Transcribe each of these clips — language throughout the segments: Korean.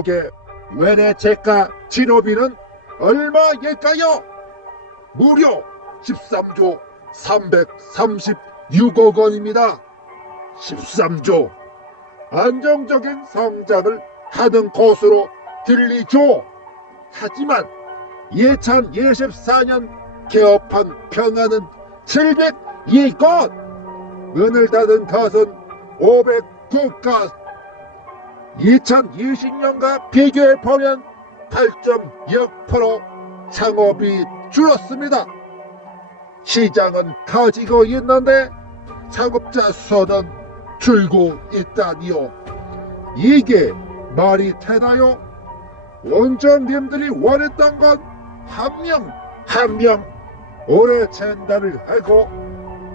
가족의 외래채가 치료비는 얼마일까요? 무려 13조 336억 원입니다. 13조. 안정적인 성장을 하는 것으로 들리죠. 하지만 2024년 개업한 평화는 702건, 문을 닫은 것은 509건. 2020년과 비교해보면 8.6% 창업이 줄었습니다. 시장은 커지고 있는데 창업자 수는 줄고 있다니요. 이게 말이 되나요? 원장님들이 원했던 건 한 명 한 명 오래 젠다를 하고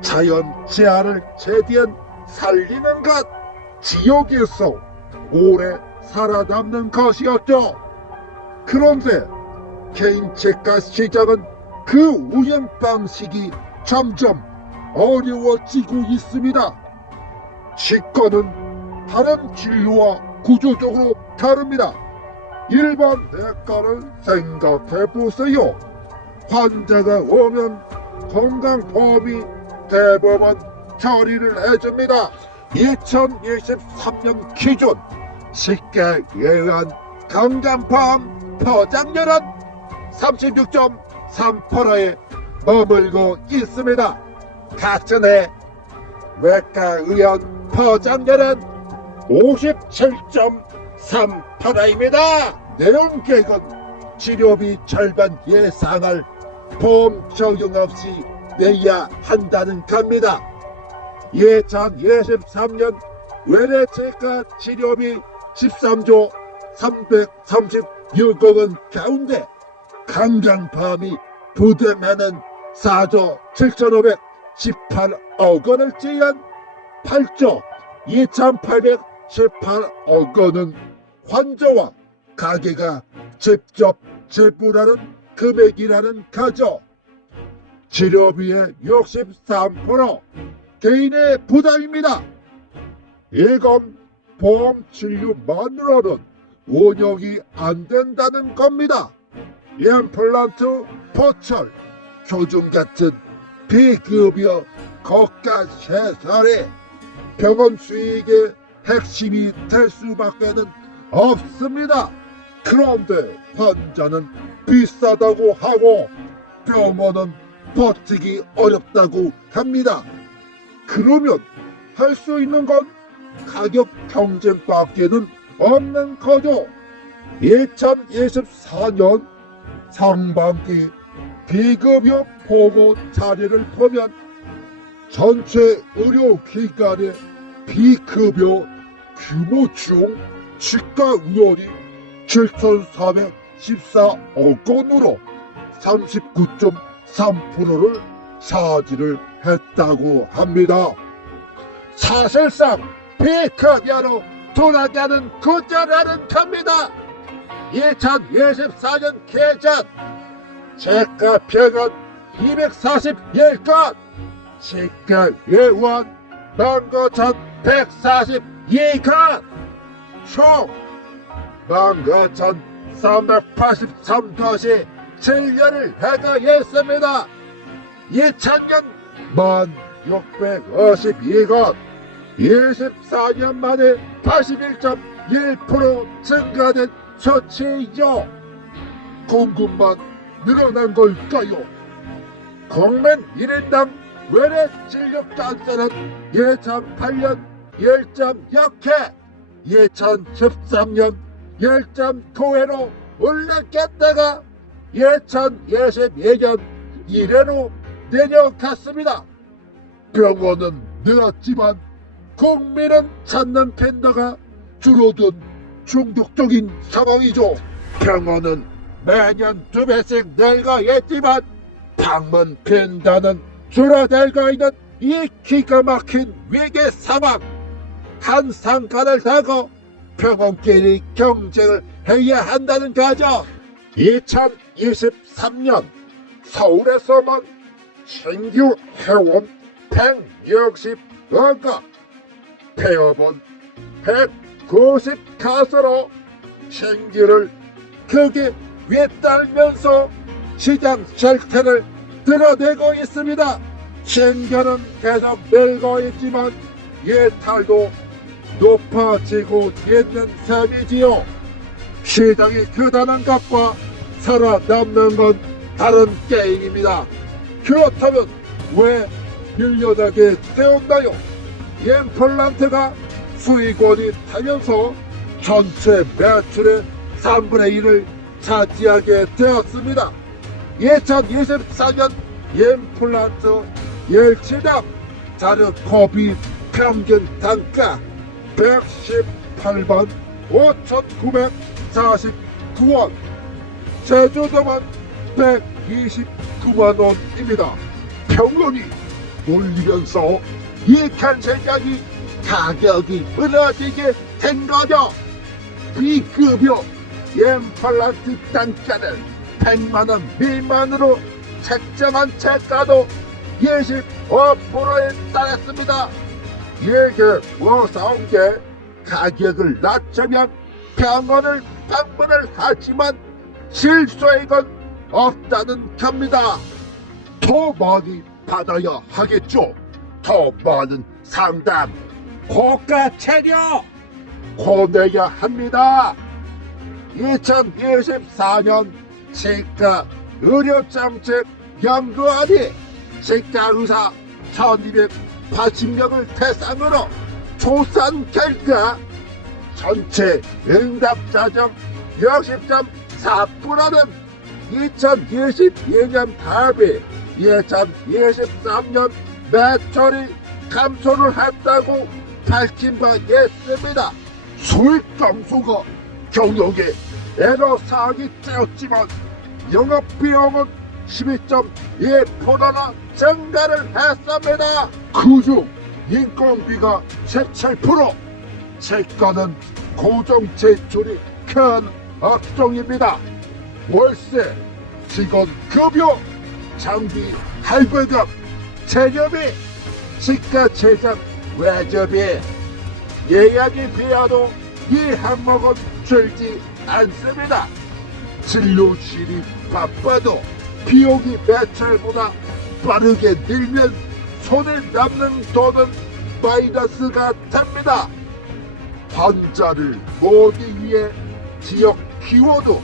자연 재해를 최대한 살리는 것, 지역에서 오래 살아남는 것이었죠. 그런데 개인채가 시장은 그 운영 방식이 점점 어려워지고 있습니다. 치과는 다른 진료와 구조적으로 다릅니다. 일반 내과를 생각해보세요. 환자가 오면 건강보험이 대부분 처리를 해줍니다. 2023년 기준 치과에 의한 건강보험 포장률은 36.3%에 머물고 있습니다. 같은 해 외과에 의한 포장률은 57.3%입니다. 내용객은 치료비 절반 예상을 보험 적용 없이 내야 한다는 겁니다. 2023년 외래채가 치료비 13조 336억 원 가운데 건강보험이 부담하는 4조 7,518억 원을 제한 8조 2,818억 원은 환자와 가게가 직접 지불하는 금액이라는 거죠. 치료비의 63% 개인의 부담입니다. 이건 보험 진료만으로는 운영이 안 된다는 겁니다. 임플란트, 포철, 교정 같은 비급여 고가 시설이 병원 수익의 핵심이 될 수밖에는 없습니다. 그런데 환자는 비싸다고 하고 병원은 버티기 어렵다고 합니다. 그러면 할 수 있는 건 가격 경쟁밖에는 없는 거죠. 2024년 상반기 비급여 보고 자료를 보면 전체 의료기관의 비급여 규모 중 치과 의원이 7,414억 원으로 39.3%를 차지를 했다고 합니다. 사실상 비급여로 돌아가는 구조라는 겁니다. 2024년 개전 치과병원 241건, 치과 의원 19,142건, 총 19,383것이 진료를 하고 있습니다. 2000년 1,652건, 24년 만에 81.1% 증가된 수치이죠. 공급만 늘어난 걸까요? 국민 1인당 외래 진료가스는 2008년 1.6회, 2013년 1.9회로 올랐겠다가 2022년 1회로 내려갔습니다. 병원은 늘었지만 국민은 찾는 팬더가 줄어든 중독적인 상황이죠. 병원은 매년 2배씩 늘고 있지만 방문 팬더는 줄어들고 있는 이 기가 막힌 위기 상황. 한 상가를 타고 병원끼리 경쟁을 해야 한다는 거죠. 2023년 서울에서만 신규 회원 160억, 폐업은 190가수로 신규를 크게 윗달면서 시장 실태를 드러내고 있습니다. 신규는 계속 늘고 있지만 예탈도 높아지고 있는 셈이지요. 시장이 크다는 것과 살아남는 건 다른 게임입니다. 그렇다면 왜 밀려나게 되었나요? 임플란트가 수익원이 타면서 전체 매출의 3분의 1을 차지하게 되었습니다. 2024년 임플란트 일치당 자르코비 평균 단가 118만 5,949원, 제주도만 129만원입니다. 평론이 몰리면서 이칸 생각이 가격이 무너지게 된 거죠. B급여 임플란트 단가를 100만원 미만으로 책정한 채가도 25%에 달했습니다. 이게 무서운 게 가격을 낮추면 병원을 방문을 하지만 실수액은 없다는 겁니다. 더 많이 받아야 하겠죠. 더 많은 상담, 고가 체력 고내야 합니다. 2024년 치과 의료정책 연구원이 치과의사 1280명을 대상으로 조사한 결과 전체 응답자 중 60.4%는 2022년 대비 2023년 매출이 감소를 했다고 밝힌 바 있습니다. 수익 감소가 경영에 애로사항이 되었지만 영업비용은 12.2%나 증가를 했습니다. 그중 인건비가 17%, 채가는 고정 지출이 큰 업종입니다. 월세, 직원 급여, 장비 할부금, 재료비, 치과 제작 외주비, 예약이 비어도 이 항목은 줄지 않습니다. 진료실이 바빠도 비용이 매출보다 빠르게 늘면 손에 남는 돈은 마이너스가 됩니다. 환자를 모으기 위해 지역 키워드,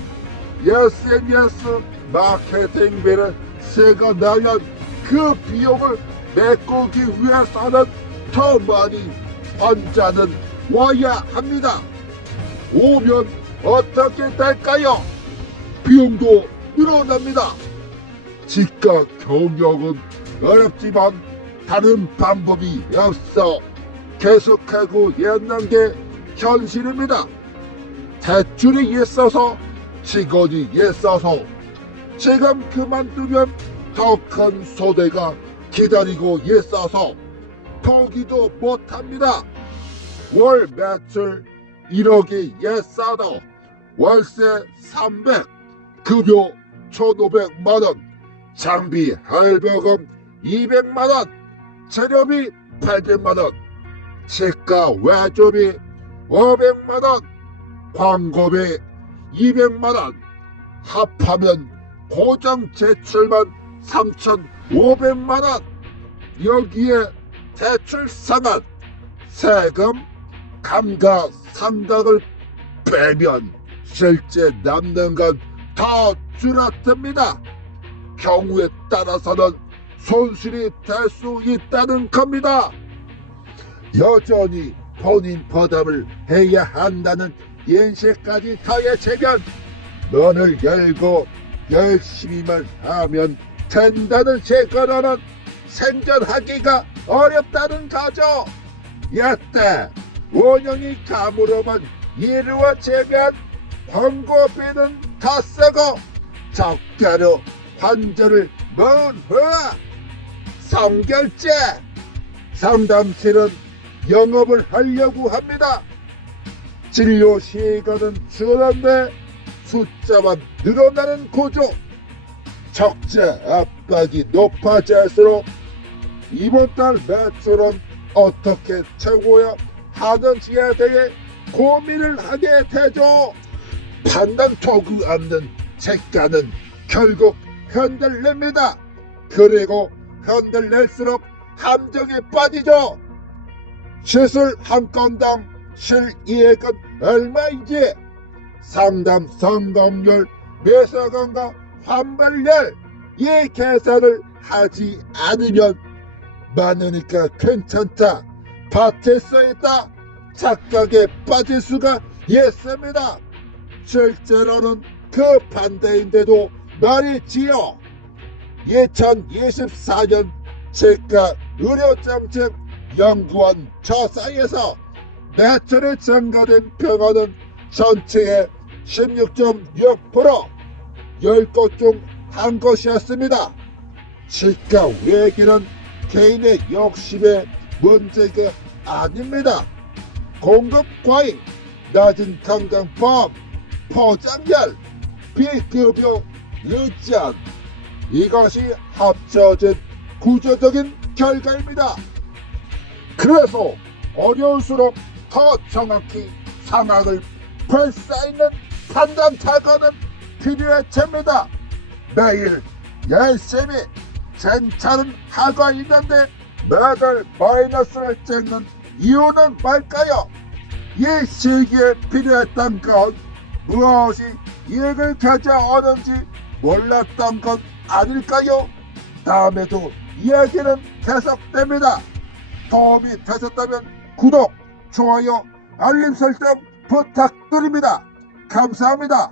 SNS 마케팅비를 세가 나면 그 비용을 메꾸기 위해서는 더 많이 환자는 와야 합니다. 오면 어떻게 될까요? 비용도 늘어납니다. 치과 경영은 어렵지만 다른 방법이 없어 계속하고 있는 게 현실입니다. 대출이 있어서 직원이 있어서 지금 그만두면 더 큰 소대가 기다리고 있어서 포기도 못합니다. 월 매출 1억이 있어도 월세 300, 급여 1,500만원, 장비 할부금 200만원, 재료비 800만원, 치과 외주비 500만원, 광고비 200만원, 합하면 고정 제출만 3,500만원, 여기에 대출 상환, 세금, 감가상각을 빼면 실제 남는 건 더 줄어듭니다. 경우에 따라서는 손실이 될 수 있다는 겁니다. 여전히 본인 부담을 해야 한다는 인식까지 더해지면 문을 열고 열심히만 하면 된다는 식으로는 생존하기가 어렵다는 거죠. 이때 운영이 가물음은 이루어지면 광고비는 다 쓰고 적게로 환자를 모은 후 성결제, 상담실은 영업을 하려고 합니다. 진료 시간은 줄었는데 숫자만 늘어나는 구조, 적재 압박이 높아질수록 이번 달 매출은 어떻게 채워야 하는지에 대해 고민을 하게 되죠. 판단 도구 없는 책가는 결국 흔들립니다. 그리고 흔들릴수록 함정에 빠지죠. 시술 한 건당 실이익은 얼마인지, 상담 성공률, 매수건과 환불률, 이 계산을 하지 않으면 많으니까 괜찮다, 밭에 써있다 착각에 빠질 수가 있습니다. 실제로는 그 반대인데도 말이지요. 2024년 치과 의료정책 연구원 조사에서 매출이 증가된 병원은 전체의 16.6%, 10곳 중 한 곳이었습니다. 치과 외기는 개인의 욕심의 문제가 아닙니다. 공급 과잉, 낮은 건강보험, 포장열, 비급여 유지한, 이것이 합쳐진 구조적인 결과입니다. 그래서 어려울수록 더 정확히 상황을 볼 수 있는 판단 타고는 필요해집니다. 매일 열심히 쟁차는 하고 있는데 매달 마이너스를 찍는 이유는 뭘까요? 이 시기에 필요했던 건 무엇이 이익을 가져오는지 몰랐던 건 아닐까요? 다음에도 이야기는 계속됩니다. 도움이 되셨다면 구독, 좋아요, 알림 설정 부탁드립니다. 감사합니다.